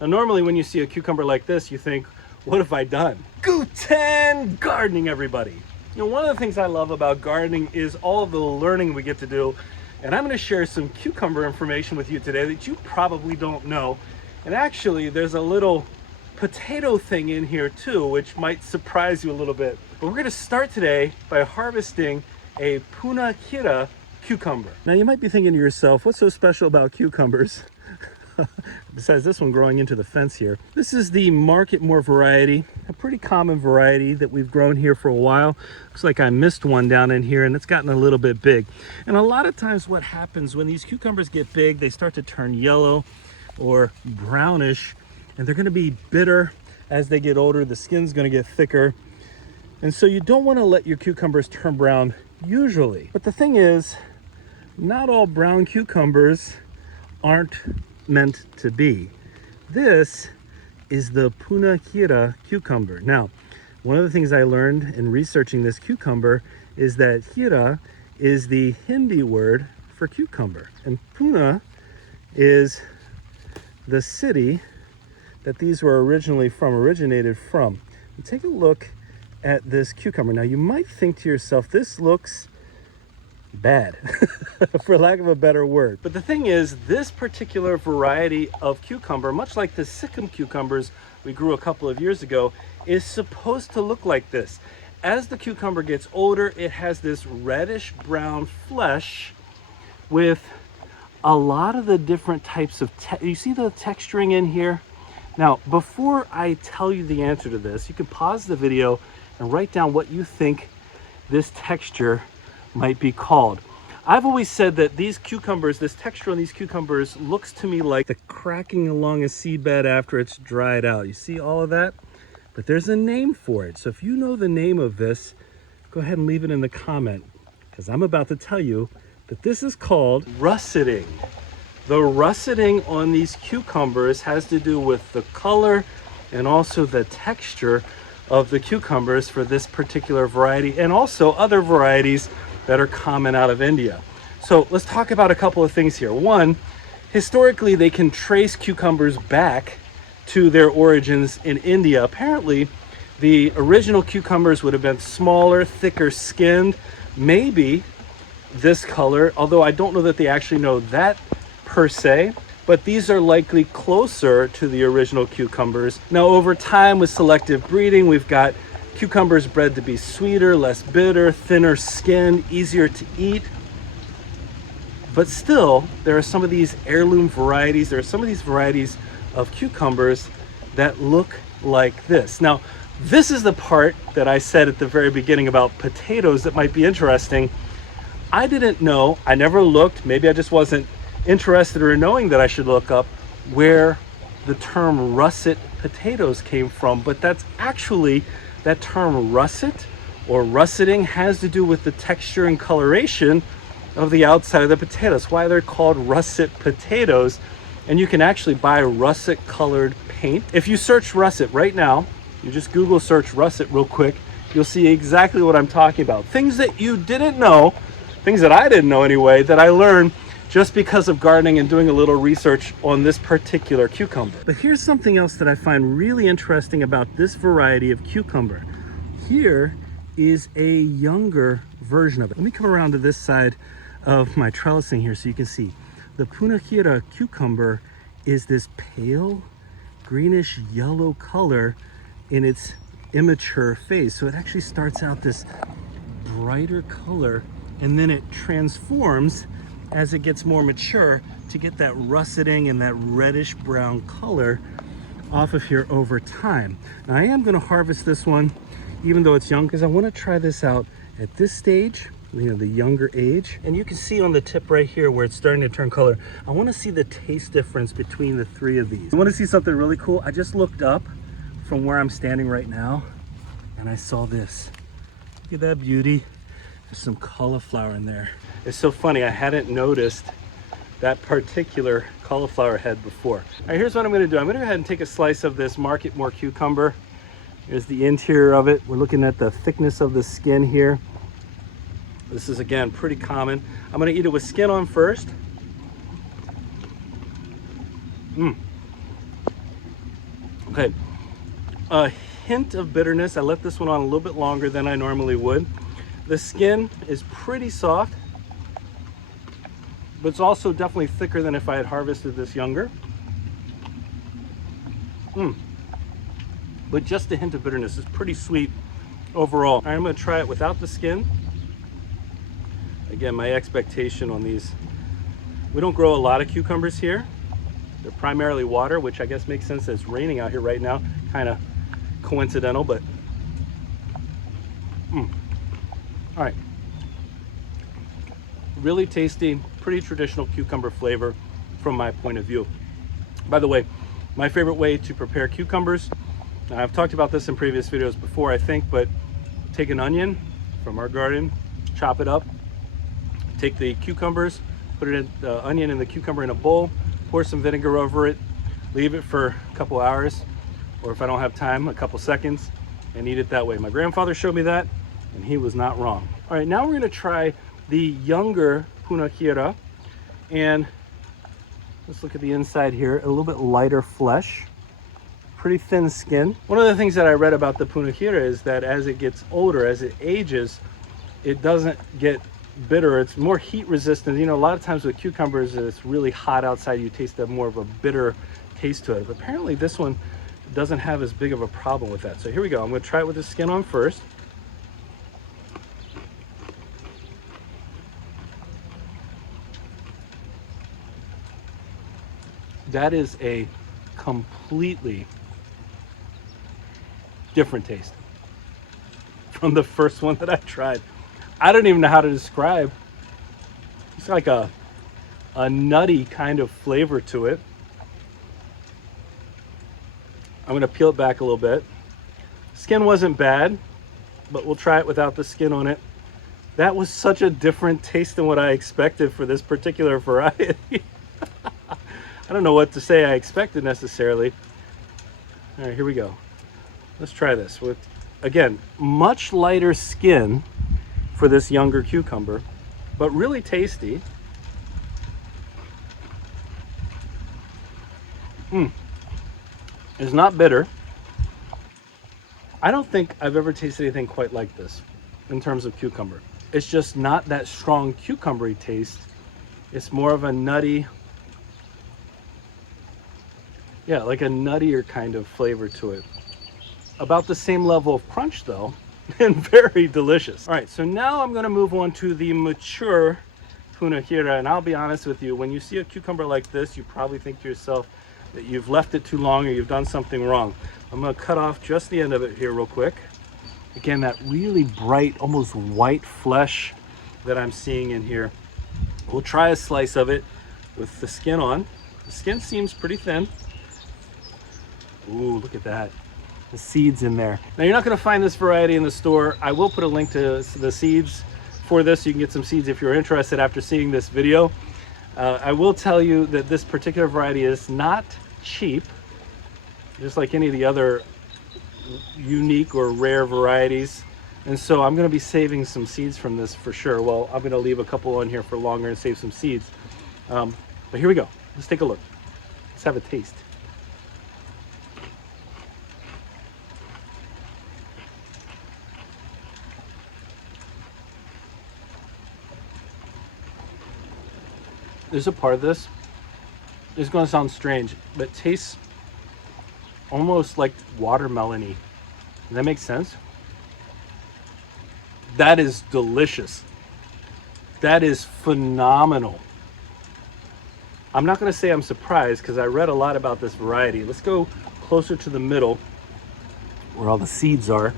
Now, normally when you see a cucumber like this, you think, what have I done? Guten gardening, everybody. You know, one of the things I love about gardening is all of the learning we get to do. And I'm going to share some cucumber information with you today that you probably don't know. And actually, there's a little potato thing in here too, which might surprise you a little bit. But we're going to start today by harvesting a Poona Kheera cucumber. Now, you might be thinking to yourself, what's so special about cucumbers? Besides this one growing into the fence here. This is the marketmore variety, a pretty common variety that we've grown here for a while. Looks like I missed one down in here and it's gotten a little bit big. And a lot of times what happens when these cucumbers get big, they start to turn yellow or brownish, and they're going to be bitter as they get older. The skin's going to get thicker. And so you don't want to let your cucumbers turn brown usually. But the thing is, not all brown cucumbers aren't meant to be. This is the Poona Kheera cucumber. Now, one of the things I learned in researching this cucumber is that Kheera is the Hindi word for cucumber, and Poona is the city that these were originated from. And take a look at this cucumber. Now, you might think to yourself, this looks bad, for lack of a better word. But the thing is, this particular variety of cucumber, much like the Sikkim cucumbers we grew a couple of years ago, is supposed to look like this. As the cucumber gets older, it has this reddish brown flesh with a lot of the different types of, you see the texturing in here? Now, before I tell you the answer to this, you can pause the video and write down what you think this texture might be called. I've always said that these cucumbers, this texture on these cucumbers looks to me like the cracking along a seedbed after it's dried out. You see all of that? But there's a name for it. So if you know the name of this, go ahead and leave it in the comment, because I'm about to tell you that this is called russeting. The russeting on these cucumbers has to do with the color and also the texture of the cucumbers for this particular variety, and also other varieties that are common out of India. So let's talk about a couple of things here. One, historically, they can trace cucumbers back to their origins in India. Apparently, the original cucumbers would have been smaller, thicker skinned, maybe this color, although I don't know that they actually know that per se, but these are likely closer to the original cucumbers. Now, over time with selective breeding, we've got cucumbers bred to be sweeter, less bitter, thinner skinned, easier to eat. But still, there are some of these heirloom varieties, there are some of these varieties of cucumbers that look like this. Now, this is the part that I said at the very beginning about potatoes that might be interesting. I didn't know, I never looked, maybe I just wasn't interested or knowing that I should look up where the term russet potatoes came from, but that's actually, that term russet or russeting has to do with the texture and coloration of the outside of the potatoes, why they're called russet potatoes. And you can actually buy russet colored paint. If you search russet right now, you just Google search russet real quick, you'll see exactly what I'm talking about. Things that you didn't know, things that I didn't know anyway, that I learned just because of gardening and doing a little research on this particular cucumber. But here's something else that I find really interesting about this variety of cucumber. Here is a younger version of it. Let me come around to this side of my trellising here so you can see. The Poona Kheera cucumber is this pale greenish yellow color in its immature phase. So it actually starts out this brighter color and then it transforms as it gets more mature to get that russeting and that reddish brown color off of here over time. Now, I am going to harvest this one even though it's young, because I want to try this out at this stage, you know, the younger age. And you can see on the tip right here where it's starting to turn color, I want to see the taste difference between the three of these. I want to see something really cool. I just looked up from where I'm standing right now and I saw this. Look at that beauty. There's some cauliflower in there. It's so funny, I hadn't noticed that particular cauliflower head before. All right, here's what I'm gonna do. I'm gonna go ahead and take a slice of this marketmore cucumber. Here's the interior of it. We're looking at the thickness of the skin here. This is, again, pretty common. I'm gonna eat it with skin on first. Okay, a hint of bitterness. I let this one on a little bit longer than I normally would. The skin is pretty soft, but it's also definitely thicker than if I had harvested this younger. But just a hint of bitterness. Is pretty sweet overall. All right, I'm gonna try it without the skin. Again, my expectation on these, we don't grow a lot of cucumbers here. They're primarily water, which I guess makes sense that it's raining out here right now. Kind of coincidental, but all right. Really tasty, pretty traditional cucumber flavor from my point of view. By the way, my favorite way to prepare cucumbers, I've talked about this in previous videos before, I think, but take an onion from our garden, chop it up, take the cucumbers, put it in the onion and the cucumber in a bowl, pour some vinegar over it, leave it for a couple hours, or if I don't have time, a couple seconds, and eat it that way. My grandfather showed me that, and he was not wrong. All right, now we're gonna try the younger Poona Kheera, and let's look at the inside here. A little bit lighter flesh, pretty thin skin. One of the things that I read about the Poona Kheera is that as it gets older, as it ages, it doesn't get bitter. It's more heat resistant. You know, a lot of times with cucumbers, it's really hot outside, you taste more of a bitter taste to it. But apparently this one doesn't have as big of a problem with that. So here we go. I'm going to try it with the skin on first. That is a completely different taste from the first one that I tried. I don't even know how to describe. It's like a nutty kind of flavor to it. I'm going to peel it back a little bit. Skin wasn't bad, but we'll try it without the skin on it. That was such a different taste than what I expected for this particular variety. I don't know what to say I expected necessarily. All right, here we go. Let's try this with, again, much lighter skin for this younger cucumber, but really tasty. It's not bitter. I don't think I've ever tasted anything quite like this in terms of cucumber. It's just not that strong cucumbery taste. It's more of a nutty, yeah, like a nuttier kind of flavor to it. About the same level of crunch though, and very delicious. All right, so now I'm gonna move on to the mature Poona Kheera, and I'll be honest with you, when you see a cucumber like this, you probably think to yourself that you've left it too long or you've done something wrong. I'm gonna cut off just the end of it here real quick. Again, that really bright, almost white flesh that I'm seeing in here. We'll try a slice of it with the skin on. The skin seems pretty thin. Ooh, look at that. The seeds in there. Now, you're not going to find this variety in the store. I will put a link to the seeds for this. You can get some seeds if you're interested after seeing this video. I will tell you that this particular variety is not cheap, just like any of the other unique or rare varieties. And so I'm going to be saving some seeds from this for sure. Well, I'm going to leave a couple on here for longer and save some seeds. But here we go. Let's take a look. Let's have a taste. There's a part of this, it's going to sound strange, but it tastes almost like watermelon-y. Does that make sense? That is delicious. That is phenomenal. I'm not going to say I'm surprised because I read a lot about this variety. Let's go closer to the middle where all the seeds are.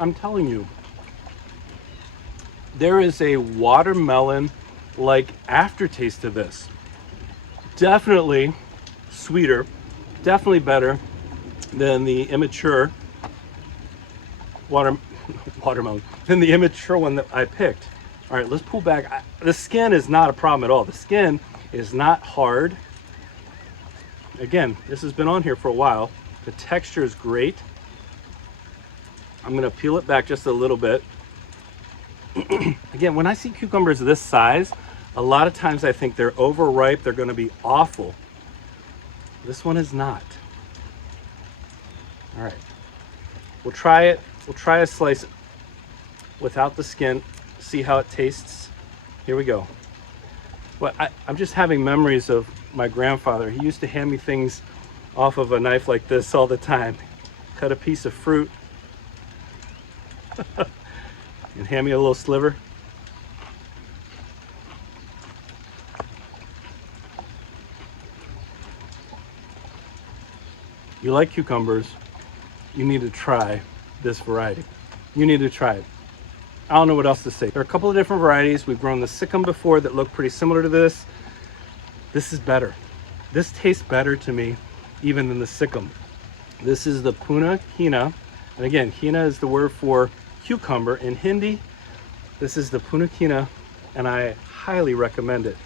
I'm telling you, there is a watermelon-like aftertaste to this. Definitely sweeter, definitely better than the immature watermelon, than the immature one that I picked. All right, let's pull back. The skin is not a problem at all. The skin is not hard. Again, this has been on here for a while. The texture is great. I'm gonna peel it back just a little bit. Again, when I see cucumbers this size, a lot of times I think they're overripe, they're going to be awful. This one is not. All right, we'll try it. We'll try a slice without the skin, see how it tastes. Here we go. Well, I'm just having memories of my grandfather. He used to hand me things off of a knife like this all the time. Cut a piece of fruit and hand me a little sliver. You like cucumbers, you need to try this variety. You need to try it. I don't know what else to say. There are a couple of different varieties. We've grown the Sikkim before that look pretty similar to this. This is better. This tastes better to me even than the Sikkim. This is the Poona Kheera. And again, Kheena is the word for cucumber in Hindi. This is the Poona Kheera, and I highly recommend it.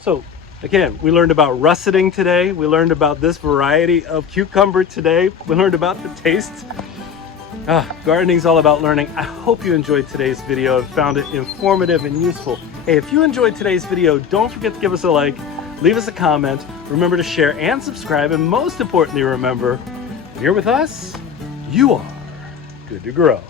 So again, we learned about russeting today. We learned about this variety of cucumber today. We learned about the taste. Gardening is all about learning. I hope you enjoyed today's video and found it informative and useful. Hey, if you enjoyed today's video, don't forget to give us a like, leave us a comment, remember to share and subscribe, and most importantly, remember, when you're with us, you are good to grow.